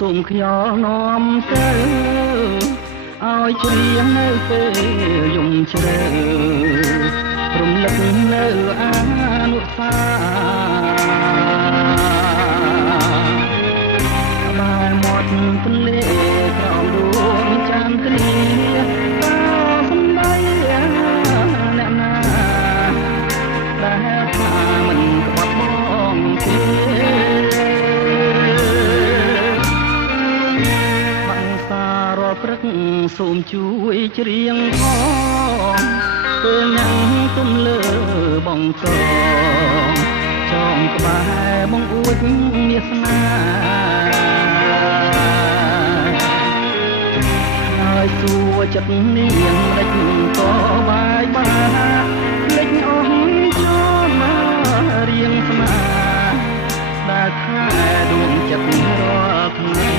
សូមខ្យល់នាំទៅឲ្យច្រៀងនៅពេលយំជ្រៅរំលឹកនៅអានុស្សាបែរមាត់ទន្លេក្រោមដួងច័ន្ទគ្រាតើសំដីអ្នកណាដែលថាមិនក្បត់បងទេព្រឹកសូមជួយច្រៀងផងពេលញ៉ាំទុំលើបងកចងក្បែរបងអួចវាសនាហើយសួរចិត្តនាងលិចក៏បាយបាលិចអស់ចូលមករៀងស្មាដែលខែដួងចិត្តរាល់ថ្ងៃ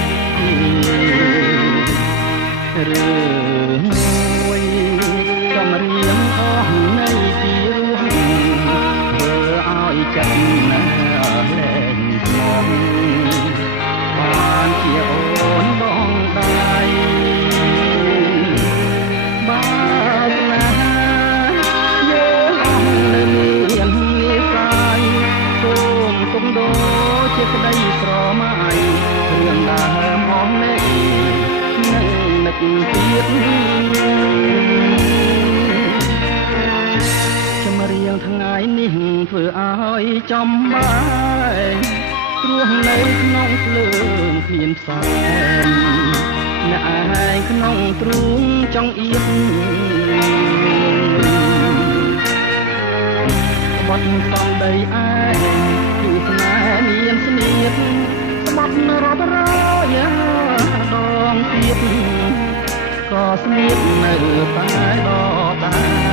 រឿងមួយកំរៀងអស់នៃទីរស់ធ្វើឲ្យចិត្តណាលែងស្មងបានជាអូនបងដៃបាបណាយើងអស់នៅមាននិស័យសូមគុំដោជាក្តីស្រមៃរឿងដើមអស់នេះនឹកទៀតចម្រៀងថ្ងៃនេះធ្វើឲ្យចំបាយព្រោះនៅក្នុងភ្លើងគ្មានផ្សែងអ្នកឯងក្នុងទ្រូងចង់អៀបបត់សំដីឯងគឺស្នេហ៍មានស្នៀតស្បត់រាប់រយដងទៀតក៏ស្នៀតនៅតែដដែល